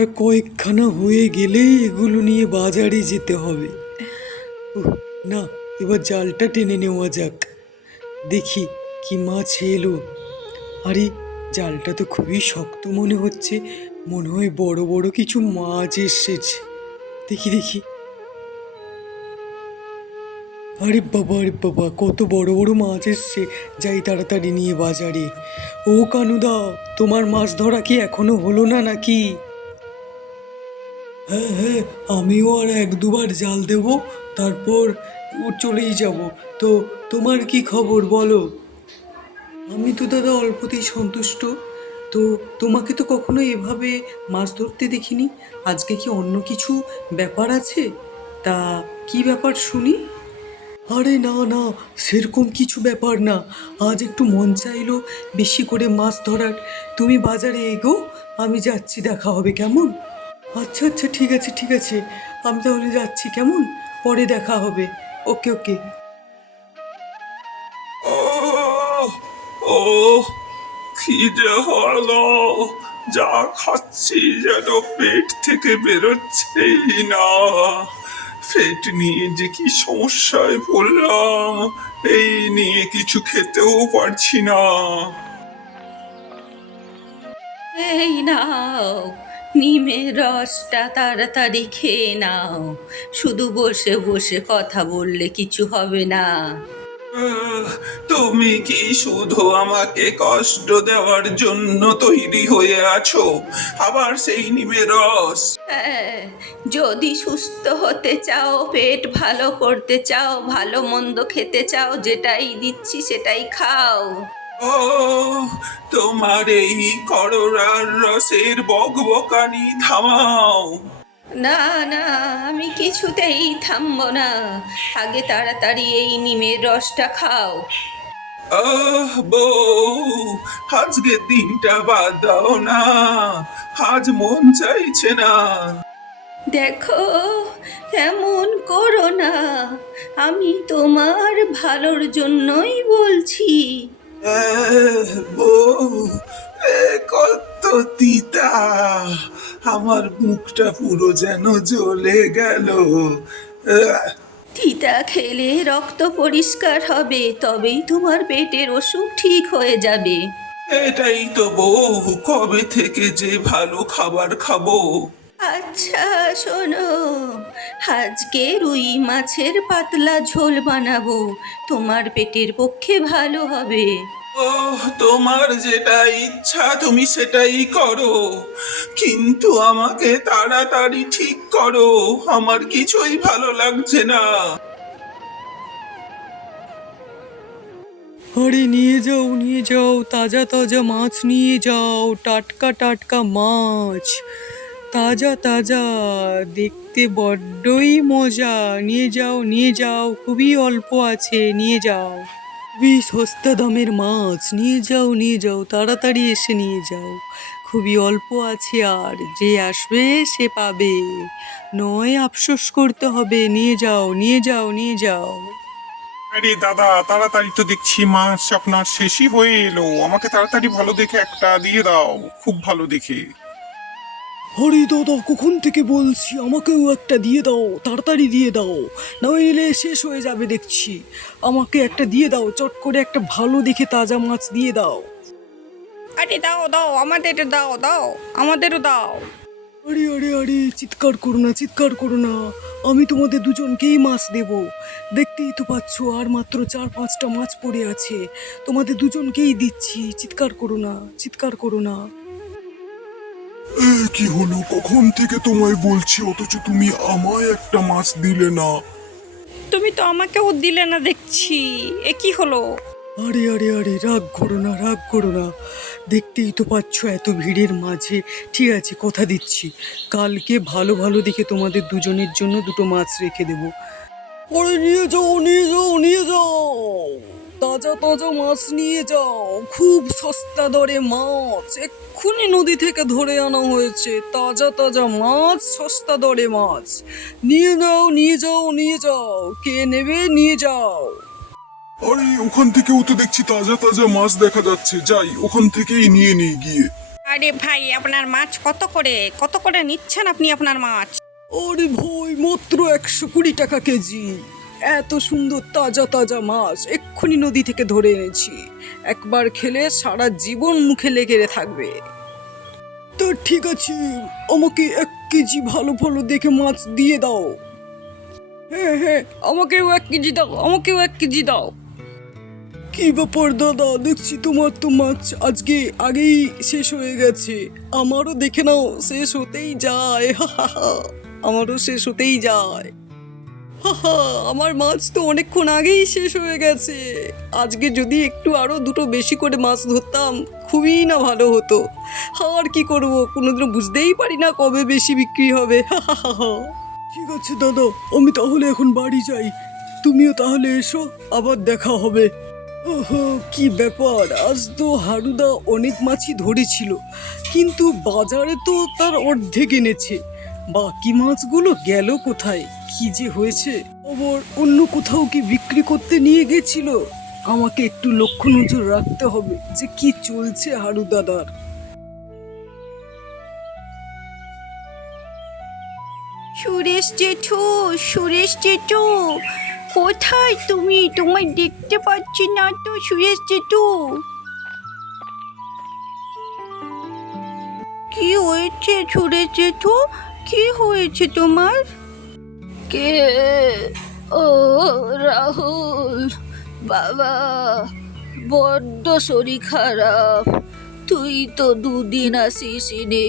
আর কয়েকখানা হয়ে গেলেই এগুলো নিয়ে বাজারে যেতে হবে। না, এবার জালটা টেনে নেওয়া যাক। দেখি কি মাছ এলো। আরে, জালটা তো খুবই শক্ত মনে হচ্ছে। মনে হয় বড় বড় কিছু মাছ এসেছে। দেখি দেখি। আরে বাবা আরে বাবা, কত বড় বড় মাছ এসছে। যাই তাড়াতাড়ি নিয়ে বাজারে। ও কানুদা, তোমার মাছ ধরা কি এখনও হলো না নাকি? হ্যাঁ হ্যাঁ আমিও আর এক দুবার জাল দেব, তারপর ও চলেই যাব। তো তোমার কি খবর বলো? আমি তো দাদা অল্পতেই সন্তুষ্ট। তো তোমাকে তো কখনো এভাবে মাছ ধরতে দেখিনি। আজকে কি অন্য কিছু ব্যাপার আছে? তা কি ব্যাপার শুনি? আরে না না, সেরকম কিছু ব্যাপার না। আজ একটু মন চাইলো বেশি করে মাছ ধরার। তুমি বাজারে এগো, আমি যাচ্ছি, দেখা হবে, কেমন? আচ্ছা আচ্ছা ঠিক আছে ঠিক আছে। আমি তাহলে যাচ্ছি কেমন? পরে দেখা হবে। ওকে ওকে। ও খিদে হলো। যা খাচ্ছি যেন পেট থেকে বেরোচ্ছেই না। পেট নিয়ে যে কি সমস্যায় পড়লাম এই নিয়ে কিছু খেতেও পারছি না। এই নাও নিমের রসটা তাড়াতাড়ি খেয়ে নাও। শুধু বসে বসে কথা বললে কিছু হবে না। তুমি কি শুধু আমাকে কষ্ট দেওয়ার জন্য তৈরি হয়ে আছো? আবার সেই নিমের রস। হ্যাঁ যদি সুস্থ হতে চাও পেট ভালো করতে চাও ভালো মন্দ খেতে চাও যেটাই দিচ্ছি সেটাই খাও। ও তোমার এই করোনার রসের বকবকানি থামাও। না না আমি কিছুতেই থামবো না। আগে তাড়াতাড়ি এই নিমের রসটা খাও। আহ বউ আজকে দিনটা বাদ দাও না। আজ মন চাইছে না। দেখো এমন করো না। আমি তোমার ভালোর জন্যই বলছি। বউ কত তিতা। আমার মুখটা পুরো যেন জ্বলে গেল। তিতা খেলে রক্ত পরিষ্কার হবে তবেই তোমার পেটের অসুখ ঠিক হয়ে যাবে। এটাই তো বউ কবে থেকে যে ভালো খাবার খাব? আচ্ছা শোনো। আজকে রুই মাছের পাতলা ঝোল বানাবো। তোমার পেটের পক্ষে ভালো হবে। ও তোমার যেটা ইচ্ছা তুমি সেটাই করো। কিন্তু আমাকে তাড়াতাড়ি ঠিক করো। আমার কিছুই ভালো লাগছে না। আরে নিয়ে যাও নিয়ে যাও। তাজা তাজা মাছ নিয়ে যাও। টাটকা টাটকা মাছ। তাজা তাজা, দেখতে বড্ডই মজা। নিয়ে যাও নিয়ে যাও, খুবই অল্প আছে, নিয়ে যাও। খুবই সস্তা দামের মাছ, নিয়ে যাও নিয়ে যাও, তাড়াতাড়ি এসে নিয়ে যাও। খুবই অল্প আছে আর, যে আসবে সে পাবে। নয়, আফসোস করতে হবে, নিয়ে যাও নিয়ে যাও নিয়ে যাও। আরে দাদা, তাড়াতাড়ি তো দেখছি মাছ আপনার শেষই হয়ে এলো। আমাকে তাড়াতাড়ি ভালো দেখে একটা দিয়ে দাও, খুব ভালো দেখে। হরি দাদা কখন থেকে বলছি আমাকেও একটা দিয়ে দাও তাড়াতাড়ি দিয়ে দাও। নইলে শেষ হয়ে যাবে দেখছি। আমাকে একটা দিয়ে দাও চট করে একটা ভালো দেখে তাজা মাছ দিয়ে দাও। আরে দাও দাও আমাদের দাও দাও আমাদেরও দাও। আরে আরে আরে চিৎকার করো না চিৎকার করো না। আমি তোমাদের দুজনকেই মাছ দেব। দেখতেই তো পাচ্ছ আর মাত্র চার পাঁচটা মাছ পড়ে আছে। তোমাদের দুজনকেই দিচ্ছি চিৎকার করো না চিৎকার করো না। কি হলো? কখন থেকে তোমায় বলছি? অথচ তুমি আমায় একটা মাছ দিলে না। তুমি তো আমাকেও দিলে না দেখছি। এ কি হলো? আরে আরে আরে রাগ করো না রাগ করো না। দেখতেই তো পাচ্ছ এত ভিড়ের মাঝে। ঠিক আছে কথা দিচ্ছি। কালকে ভালো ভালো দেখে তোমাদের দুজনের জন্য দুটো মাছ রেখে দেবো। ওরে নিয়ে যাও নিয়ে যাও নিয়ে যাও। তাজা তাজা মাছ নিয়ে যাও। খুব সস্তা দরে মাছ। এক্ষুনি নদী থেকে ধরে আনা হয়েছে। তাজা তাজা মাছ সস্তা দরে মাছ। নিয়ে যাও নিয়ে যাও নিয়ে যাও। কে নেবে নিয়ে যাও। আরে ওখান থেকেও তো দেখছি তাজা তাজা মাছ দেখা যাচ্ছে। যাই ওখান থেকেই নিয়ে নিই গিয়ে। আরে ভাই আপনার মাছ কত করে? কত করে নিচ্ছেন আপনি আপনার মাছ? ওরে ভই মাত্র একশো কুড়ি টাকা কেজি। এত সুন্দর তাজা তাজা মাছ এক্ষুনি নদী থেকে ধরে এনেছি। একবার খেলে সারা জীবন মুখে লেগে থাকবে। তো ঠিক আছে, আমাকে এক কেজি ভালো ভালো দেখে মাছ দিয়ে দাও। হ্যাঁ হ্যাঁ আমাকেও এক কেজি দাও, আমাকেও এক কেজি দাও। কি ব্যাপার দাদা? দেখছি তোমার তো মাছ আজকে আগেই শেষ হয়ে গেছে। আমারও দেখে নাও, শেষ হতেই যায়। আমারও শেষ হতেই যায়। আমার মাছ তো অনেকক্ষণ আগেই শেষ হয়ে গেছে। আজকে যদি একটু আরও দুটো বেশি করে মাছ ধরতাম, খুবই না ভালো হতো। আর কি করব, কোনোদিনও বুঝতেই পারি না কবে বেশি বিক্রি হবে। ঠিক আছে, দাদা, আমি তাহলে এখন বাড়ি যাই। তুমিও তাহলে এসো, আবার দেখা হবে। ওহো, কি ব্যাপার, আজ তো হারুদা অনেক মাছই ধরেছিল, কিন্তু বাজারে তো তার অর্ধেক এনেছে। বাকি মাছগুলো গেল কোথায়? কি যে হয়েছে? আবার অন্য কোথাও কি বিক্রি করতে নিয়ে গেছিল? আমাকে একটু লক্ষ্য নজর রাখতে হবে যে কি চলছে হারু দাদার। সুরেশ জেঠু সুরেশ জেঠু, কোথায় তুমি? তোমায় দেখতে পাচ্ছি না তো, সুরেশ জেঠু। কি হয়েছে সুরেশ জেঠু? কি হয়েছে তোমার? কে? ও রাহুল। বাবা বড্ড শরীর খারাপ। তুই তো দুদিন আসিসনি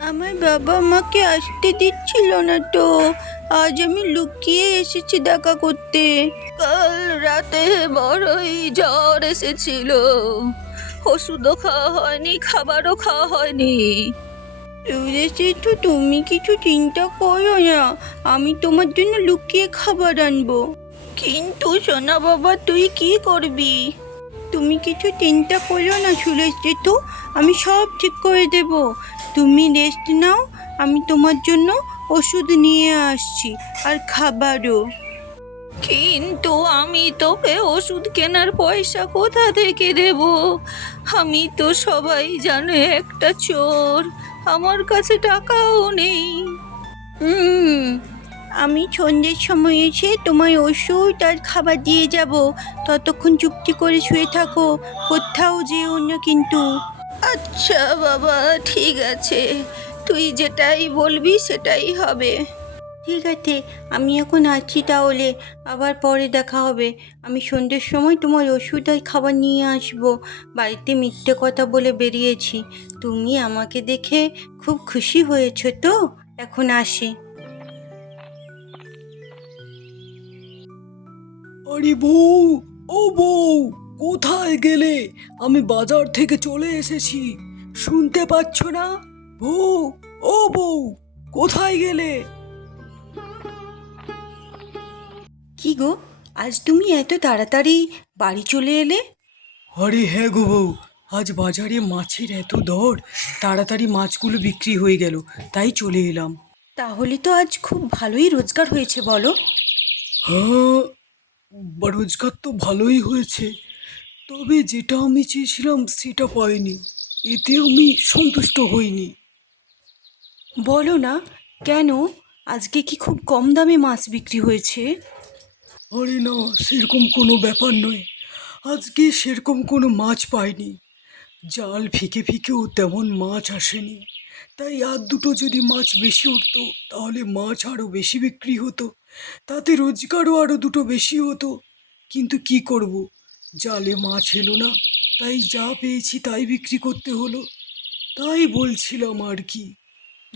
আমার বাবা আমাকে আসতে দিচ্ছিল না তো। আজ আমি লুকিয়ে এসেছি দেখা করতে। কাল রাতে বড়ই জ্বর এসেছিল। ওষুধও খাওয়া হয়নি খাবারও খাওয়া হয়নি। সুরেশ জেঠু তুমি কিছু চিন্তা করো না। আমি তোমার জন্য লুকিয়ে খাবার আনব। কিন্তু সোনা বাবা, তুই কি করবি? তুমি কিছু চিন্তা করো না সুরেশ জেঠু আমি সব ঠিক করে দেব। তুমি রেস্ট নাও, আমি তোমার জন্য ওষুধ নিয়ে আসছি আর খাবারও। কিন্তু আমি তোকে ওষুধ কেনার পয়সা কোথা থেকে দেব? আমি তো সবাই জানে একটা চোর। আমার কাছে টাকাও নেই। হুম, আমি সন্ধ্যের সময় এসে তোমায় ওষুধ আর খাবার দিয়ে যাব। ততক্ষণ চুক্তি করে শুয়ে থাকো, কোথাও যে না কিন্তু। আচ্ছা বাবা, ঠিক আছে। তুই যেটাই বলবি সেটাই হবে। ঠিক আছে, আমি এখন আছি তাহলে। আবার পরে দেখা হবে। আমি সন্ধ্যের সময় তোমার ওষুধ আর খাবার নিয়ে আসব। বাড়িতে মিথ্যে কথা বলে বেরিয়েছি। তুমি আমাকে দেখে খুব খুশি হয়েছো তো? এখন আসি। আরে বউ, ও বউ, কোথায় গেলে? আমি বাজার থেকে চলে এসেছি। শুনতে পাচ্ছ না? বউ, ও বউ, কোথায় গেলে? কি গো? আজ তুমি এত তাড়াতাড়ি বাড়ি চলে এলে? আরে হ্যাঁ গো বউ আজ বাজারে মাছের এত দর তাড়াতাড়ি মাছগুলো বিক্রি হয়ে গেল তাই চলে এলাম। তাহলে তো আজ খুব ভালোই রোজগার হয়েছে বলো। হ্যাঁ রোজগার তো ভালোই হয়েছে তবে যেটা আমি চেয়েছিলাম সেটা পাইনি এতে আমি সন্তুষ্ট হইনি। বলো না কেন? আজকে কি খুব কম দামে মাছ বিক্রি হয়েছে? আরে না, সেরকম কোনো ব্যাপার নয়। আজকে সেরকম কোনো মাছ পাইনি। জাল ফিকে ফিকেও তেমন মাছ আসেনি। তাই আর দুটো যদি মাছ বেশি উঠতো, তাহলে মাছ আরও বেশি বিক্রি হতো। তাতে রোজগারও আরও দুটো বেশি হতো। কিন্তু কি করব? জালে মাছ এলো না। তাই যা পেয়েছি তাই বিক্রি করতে হলো। তাই বলছিলাম আর কি।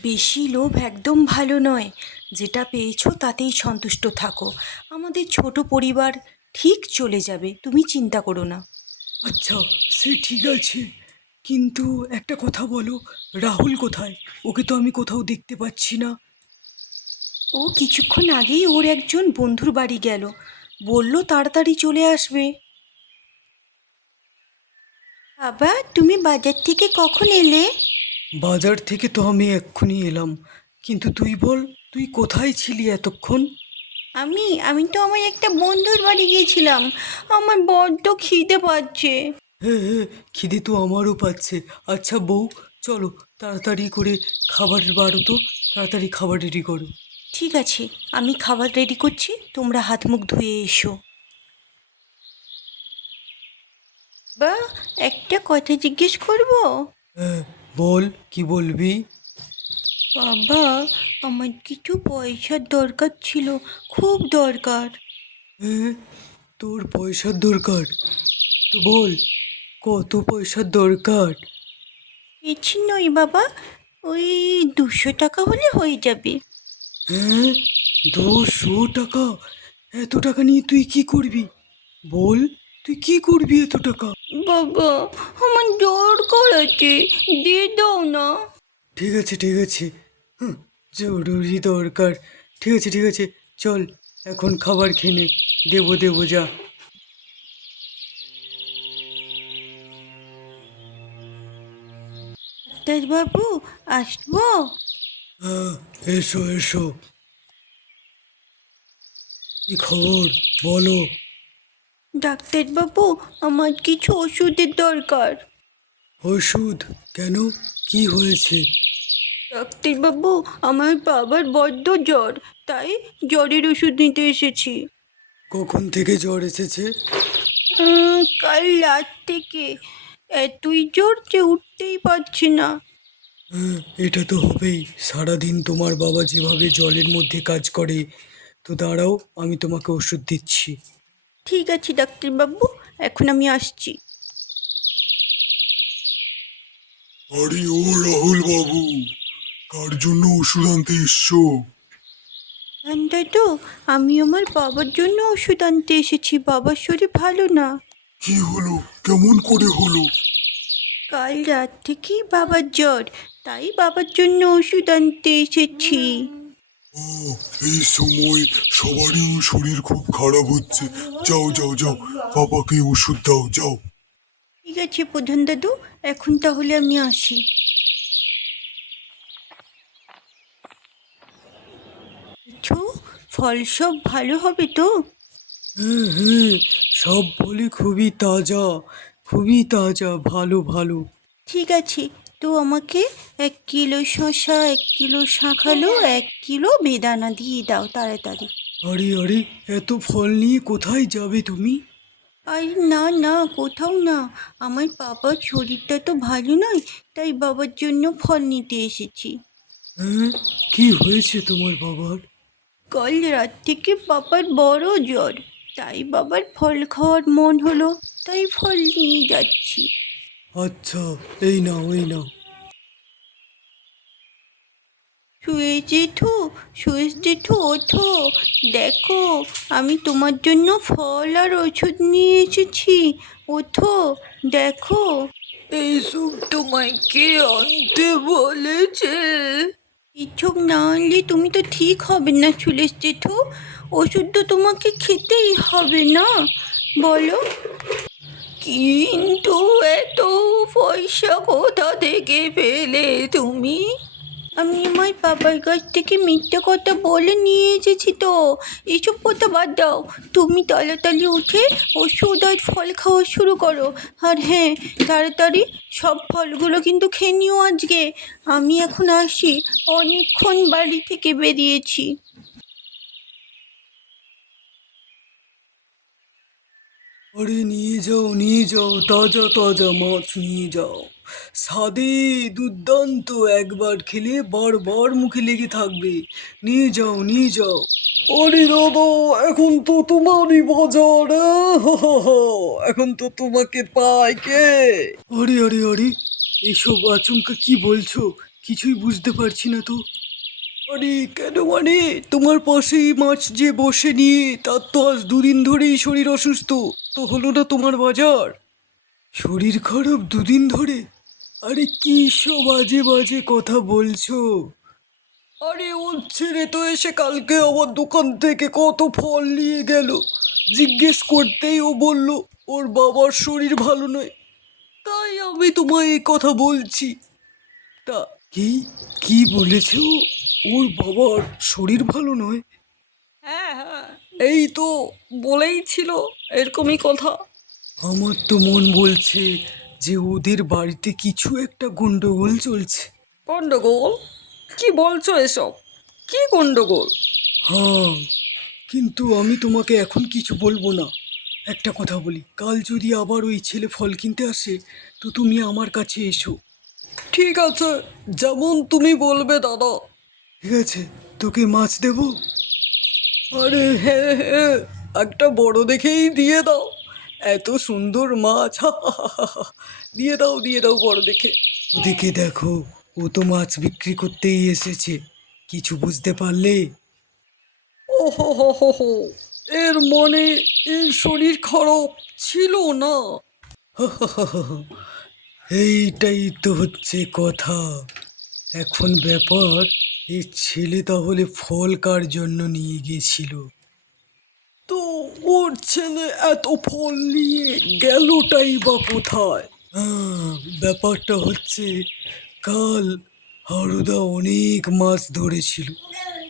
বেশি লোভ একদম ভালো নয়। যেটা পেয়েছ তাতেই সন্তুষ্ট থাকো। আমাদের ছোট পরিবার ঠিক চলে যাবে তুমি চিন্তা করো না। আচ্ছা সে ঠিক আছে। কিন্তু একটা কথা বলো রাহুল কোথায়? ওকে তো আমি কোথাও দেখতে পাচ্ছি না। ও কিছুক্ষণ আগেই ওর একজন বন্ধুর বাড়ি গেল। বলল তাড়াতাড়ি চলে আসবে। বাবা তুমি বাজার থেকে কখন এলে? বাজার থেকে তো আমি এক্ষুনি এলাম। কিন্তু তুই বল তুই কোথায় ছিলি এতক্ষণ? আমি আমি তো আমার একটা বন্ধুর বাড়ি গিয়েছিলাম। আমার বড্ড খিদে পাচ্ছে। হ্যাঁ হ্যাঁ খিদে তো আমারও পাচ্ছে। আচ্ছা বউ চলো তাড়াতাড়ি করে খাবার বাড়ো তো তাড়াতাড়ি খাবার রেডি করো। ঠিক আছে আমি খাবার রেডি করছি তোমরা হাত মুখ ধুয়ে এসো। বা একটা কথা জিজ্ঞেস করব? হ্যাঁ। বল কি বলবি? বাবা আমার কিছু পয়সার দরকার ছিল খুব দরকার। হ্যাঁ তোর পয়সার দরকার? তো বল কত পয়সার দরকার? বেশি নয় বাবা ওই দুশো টাকা হলে হয়ে যাবে। হ্যাঁ দুশো টাকা? এত টাকা নিয়ে তুই কি করবি? বল তুই কি করবি এত টাকা? বাবা আমার দরকার আছে দিয়ে দাও না। ঠিক আছে ঠিক আছে। হুম, জরুরি দরকার। ঠিক আছে ঠিক আছে চল এখন খাবার খেয়ে নে। দেবো দেবো যা। ডাক্তারবাবু আসব? হ্যাঁ এসো এসো। কি খবর? বলো। ডাক্তারবাবু আমার কিছু ওষুধের দরকার। ওষুধ? কেন? কি হয়েছে? ডাক্তারবাবু আমার বাবার বড্ড জ্বর তাই জ্বরের ওষুধ নিতে এসেছি। কখন থেকে জ্বর এসেছে? উম, কাল রাত থেকে। এতই জ্বর যে উঠতেই পারছি না। হ্যাঁ, এটা তো হবেই। সারাদিন তোমার বাবা যেভাবে জলের মধ্যে কাজ করে তো দাঁড়াও আমি তোমাকে ওষুধ দিচ্ছি। ঠিক আছে ডাক্তারবাবু। এখন আমি আসছি। আরে ও রাহুল বাবু কার জন্য ওষুধ আনতে এসছো? তো আমি আমার বাবার জন্য ওষুধ আনতে এসেছি বাবার শরীর ভালো না। কি হলো? কেমন করে হলো? কাল রাত থেকেই বাবার জ্বর তাই বাবার জন্য ওষুধ আনতে এসেছি। এই সময় সবারই শরীর খুব খারাপ হচ্ছে। যাও যাও যাও বাবাকে ওষুধ দাও যাও। ঠিক আছে প্রধান দাদু এখন তাহলে আমি আসি। তো ফল সব ভালো হবে তো? হ্যাঁ হ্যাঁ সব বলি খুবই তাজা খুবই তাজা ভালো ভালো। ঠিক আছে তো আমাকে এক কিলো শসা এক কিলো শাঁখালো এক কিলো বেদানা দিয়ে দাও তাড়াতাড়ি। আরে আরে এত ফল নিয়ে কোথায় যাবে তুমি? আরে না না কোথাও না। আমার বাবার শরীরটা তো ভালো নয় তাই বাবার জন্য ফল নিতে এসেছি। হ্যাঁ? কি হয়েছে তোমার বাবার? কাল রাত থেকে বাবার বড় জ্বর তাই বাবার ফল খাওয়ার মন হলো তাই ফল নিয়ে যাচ্ছি। আচ্ছা এই নাও এই নাও। শুয়ে জেঠু শুয়ে জেঠু ওঠো। দেখো আমি তোমার জন্য ফল আর ওষুধ নিয়ে এসেছি। ওঠো দেখো। এইসব তোমায় কে আনতে বলেছে? এসব না আনলে তুমি তো ঠিক হবে না সুলেশ জেঠু। ওষুধ তো তোমাকে খেতেই হবে না। বলো। কিন্তু এত পয়সা কোথা থেকে পেলে তুমি? আমি আমার বাবার কাছ থেকে মিথ্যে কথা বলে নিয়ে এসেছি তো। এসব কথা বাদ দাও। তুমি তাড়াতাড়ি উঠে ওষুধ আর ফল খাওয়া শুরু করো। আর হ্যাঁ তাড়াতাড়ি সব ফলগুলো কিন্তু খেয়ে নিও আজকে। আমি এখন আসি, অনেকক্ষণ বাড়ি থেকে বেরিয়েছি। আরে নিয়ে যাও নিয়ে যাও, তাজা তাজা মাছ নিয়ে যাও। স্বাদে দুর্দান্ত একবার খেলে বারবার মুখে লেগে থাকবে। নিয়ে যাও নিয়ে যাও। আরে দাদা এখন তো তোমারই বাজার এখন তো তোমাকে পায় কে? আরে আরে আরে, এসব আচমকা কি বলছো? কিছুই বুঝতে পারছি না তো। আরে, কেন মানে? তোমার পাশেই মাছ যে বসে নিয়ে, তার তো আজ দুদিন ধরেই শরীর অসুস্থ। হলো না তোমার বাজার? শরীর খারাপ দুদিন ধরে। আরে কি সব বাজে বাজে কথা বলছো? আরে ওর ছেলে তো এসে কালকে আমার দোকান থেকে কত ফল নিয়ে গেল। জিজ্ঞেস করতেই ও বলল, ওর বাবার শরীর ভালো নয়। তাই আমি তোমায় এই কথা বলছি। তা কি কি বলেছে? ওর বাবার শরীর ভালো নয়? হ্যাঁ হ্যাঁ। এই তো বলেই ছিল। এরকমই কথা। আমার তো মন বলছে যে ওদের বাড়িতে কিছু একটা গন্ডগোল চলছে। গন্ডগোল? কি বলছো এসব? কি গন্ডগোল? হ্যাঁ কিন্তু আমি তোমাকে এখন কিছু বলব না। একটা কথা বলি কাল যদি আবার ওই ছেলে ফল কিনতে আসে তো তুমি আমার কাছে এসো। ঠিক আছে যেমন তুমি বলবে দাদা। ঠিক আছে তোকে মাছ দেবো? আরে হ্যাঁ হ্যাঁ। একটা বড় দেখেই দিয়ে দাও। এত সুন্দর মাছ। দিয়ে দাও দিয়ে দাও বড় দেখে। ওদিকে দেখো ও তো মাছ বিক্রি করতেই এসেছে। কিছু বুঝতে পারলে? ও হো হো হো হো এর মনে এর শরীর খারাপ ছিল না। এইটাই তো হচ্ছে কথা। এখন ব্যাপার এই ছেলে তাহলে ফল কার জন্য নিয়ে গেছিল? তো ওর ছেলে এত ফল নিয়ে? গেলটাই বা কোথায়? ব্যাপারটা হচ্ছে, কাল হারুদা অনেক মাছ ধরেছিল,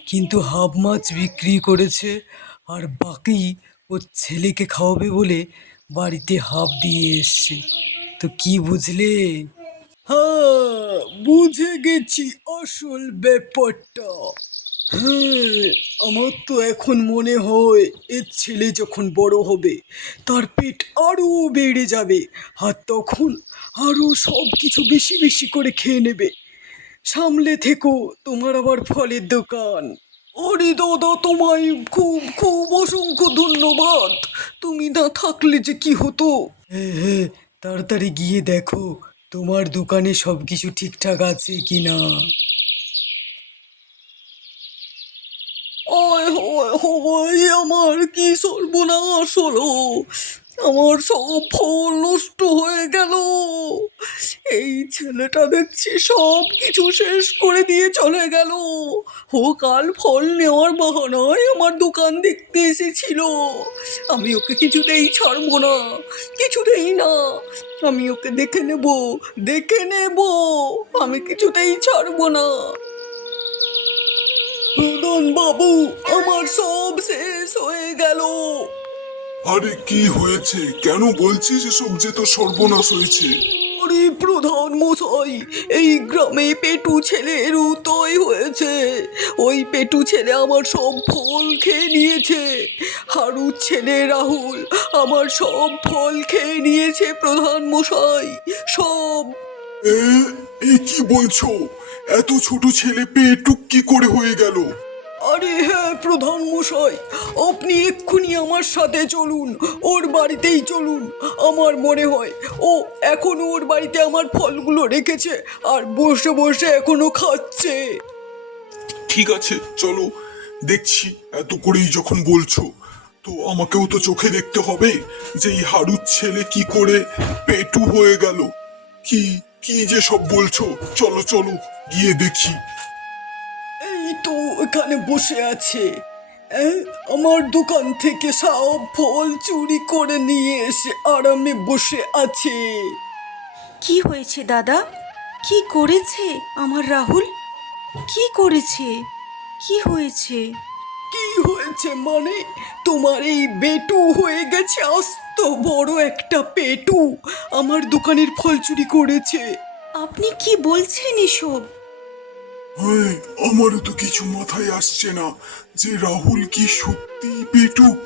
কিন্তু হাফ মাছ বিক্রি করেছে আর বাকি ওর ছেলেকে খাওয়াবে বলে বাড়িতে হাফ দিয়ে এসছে। তো কি বুঝলে? হ্যাঁ বুঝে গেছি আসল ব্যাপারটা। হ্যাঁ আমার তো এখন মনে হয় এর ছেলে যখন বড় হবে, তার পেট আরও বেড়ে যাবে আর তখন আরও সব কিছু বেশি বেশি করে খেয়ে নেবে। সামলে থেকো, তোমার আবার ফলের দোকান। ওরে দাদা, তোমায় খুব খুব অসংখ্য ধন্যবাদ। তুমি না থাকলে যে কি হতো? হ্যাঁ হ্যাঁ তাড়াতাড়ি গিয়ে দেখো, তোমার দোকানে সব কিছু ঠিকঠাক আছে কি না হয় আমার কি সর্বনাশ হলো? আমার সব ফল নষ্ট হয়ে গেল। এই ছেলেটা দেখছি সব কিছু শেষ করে দিয়ে চলে গেল। ও কাল ফল নেওয়ার বাহানায় আমার দোকান দেখতে এসেছিল। আমি ওকে কিছুতেই ছাড়বো না, কিছুতেই না। আমি ওকে দেখে নেব দেখে নেব। আমি কিছুতেই ছাড়বো না। প্রধান বাবু আমার সব শেষ হয়ে গেল। আরে কি হয়েছে? কেন বলছিস এসব যে তো সর্বনাশ হয়েছে? আরে প্রধান মশাই এই গ্রামে পেটু ছেলের উতই হয়েছে। ওই পেটু ছেলে আমার সব ফল খেয়ে নিয়েছে। হারুর ছেলে রাহুল আমার সব ফল খেয়ে নিয়েছে প্রধান মশাই সব। এ কি বলছো? এত ছোট ছেলে পেয়ে টুক কি করে হয়ে গেল? আরে হ্যাঁ প্রধান মশাই আপনি এক্ষুনি আমার সাথে চলুন ওর বাড়িতেই চলুন। আমার মনে হয় ও এখনও ওর বাড়িতে আমার ফলগুলো রেখেছে আর বসে বসে এখনও খাচ্ছে। ঠিক আছে চলো দেখছি এত করেই যখন বলছো। তো আমাকেও তো চোখে দেখতে হবে যে এই হারুর ছেলে কি করে পেটু হয়ে গেল। কি কি যে সব বলছো? চলো চলো গিয়ে দেখি। এই তো এখানে বসে আছে। আমার দোকান থেকে সব ফল চুরি করে নিয়ে এসে আরামে বসে আছে। কি হয়েছে দাদা? কি করেছে আমার রাহুল? কি করেছে? কি হয়েছে? কি হয়েছে মানে? তোমার এই বেটু হয়ে গেছে অস্ত বড় একটা পেটু। আমার দোকানের ফল চুরি করেছে। আপনি কি বলছেন এসব? হ্যাঁ আমারও তো কিছু মাথায় আসছে না যে রাহুল কি সত্যি পেটুক।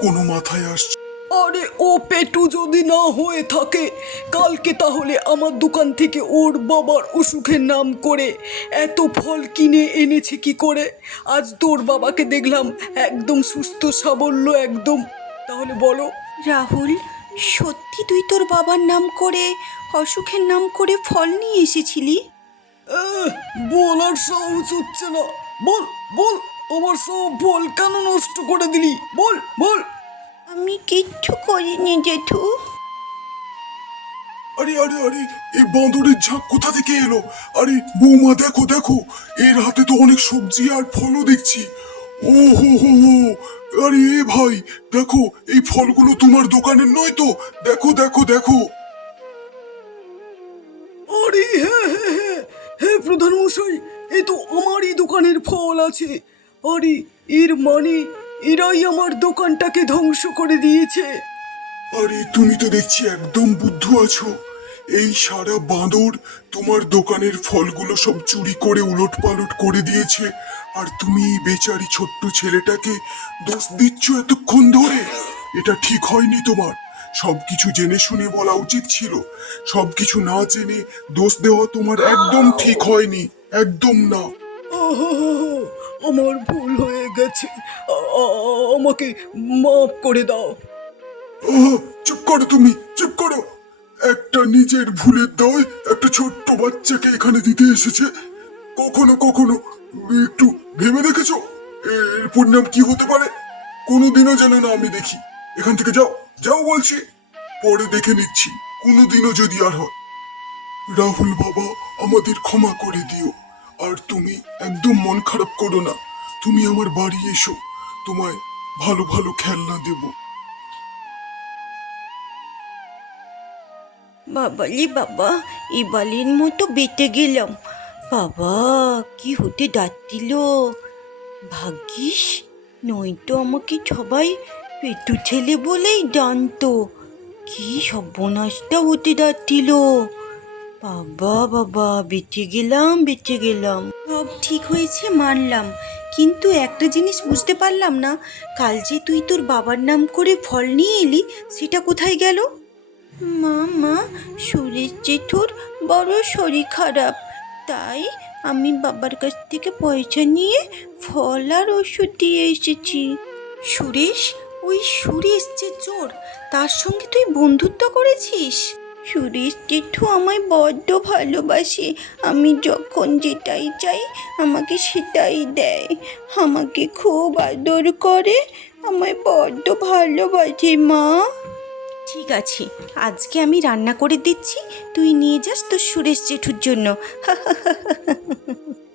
কোনো মাথায় আসছে আরে ও পেটু যদি না হয়ে থাকে কালকে তাহলে আমার দোকান থেকে ওর বাবার অসুখের নাম করে এত ফল কিনে এনেছে কি করে? আজ তোর বাবাকে দেখলাম একদম সুস্থ সাবল্য একদম। তাহলে বলো। রাহুল সত্যি তুই তোর বাবার নাম করে অসুখের নাম করে ফল নিয়ে এসেছিলি? আহ, বল আর সাহস হচ্ছে না। বল বল আমার সব ফল কেন নষ্ট করে দিলি? বল বল। আমি কিচ্ছু করিনি জেঠু। আরে আরে আরে এই বাঁদরের ঝাঁক কোথা থেকে এলো? আরে বৌমা দেখো দেখো এর হাতে তো অনেক সবজি আর ফলও দেখছি। ও হো হো হো আরে এ ভাই দেখো এই ফলগুলো তোমার দোকানের নয় তো? দেখো দেখো দেখো। আরে হ্যাঁ হ্যাঁ হ্যাঁ হ্যাঁ প্রধান মশাই এ তো আমারই দোকানের ফল আছে। আরে এর মানে এরাই আমার দোকানটাকে ধ্বংস করে দিয়েছে। আরে তুমি তো দেখছি একদম বুদ্ধ আছো। এই সারা বাঁদর তোমার দোকানের ফলগুলো সব চুরি করে উলট পালট করে দিয়েছে। আর তুমি এই বেচারি ছোট্ট ছেলেটাকে দোষ দিচ্ছ এতক্ষণ ধরে। এটা ঠিক হয়নি তোমার। সব কিছু জেনে শুনে বলা উচিত ছিল। সব কিছু না জেনে দোষ দেওয়া তোমার একদম ঠিক হয়নি। একদম না। আমার ভুল হয়ে গেছে। আমাকে মাফ করে দাও। চুপ করো তুমি, চুপ করো। একটা নিজের ভুলের দায় একটা ছোট্ট বাচ্চাকে এখানে দিতে এসেছে। কখনো কখনো, একটু ভেবে দেখেছ? এর পরিণাম কি হতে পারে? কোনোদিনও যেন না আমি দেখি। এখান থেকে যাও যাও বলছি। পরে দেখে নিচ্ছি, কোনোদিনও যদি আর হয়। রাহুল বাবা, আমাদের ক্ষমা করে দিও। আর তুমি একদম মন খারাপ করো না। তুমি আমার বাড়ি এসো। তোমায় ভালো ভালো খেলনা দেবো। বাবালি, বাবা এবারের মতো বেঁটে গেলাম। বাবা, কি হতে যাচ্ছিল ভাগ্যিস নয়তো আমাকে সবাই পেটু ছেলে বলেই জানতো। কি সর্বনাশটা হতে যাচ্ছিল বাবা বাবা, বেঁচে গেলাম বেঁচে গেলাম। সব ঠিক হয়েছে, মানলাম। কিন্তু একটা জিনিস বুঝতে পারলাম না, কাল যে তুই তোর বাবার নাম করে ফল নিয়ে এলি, সেটা কোথায় গেল? মা মা, সুরেশ জেঠুর বড় শরীর খারাপ। তাই আমি বাবার কাছ থেকে পয়সা নিয়ে ফল আর ওষুধ দিয়ে এসেছি। সুরেশ, ওই সুরেশ যে চোর, তার সঙ্গে তুই বন্ধুত্ব করেছিস? সুরেশ জেঠু আমায় বড্ড ভালোবাসে। আমি যখন যেটাই চাই, আমাকে সেটাই দেয়। আমাকে খুব আদর করে। আমায় বড্ড ভালোবাসে, মা। ঠিক আছে, আজকে আমি রান্না করে দিচ্ছি। তুই নিয়ে যাস তোর সুরেশ জেঠুর জন্য।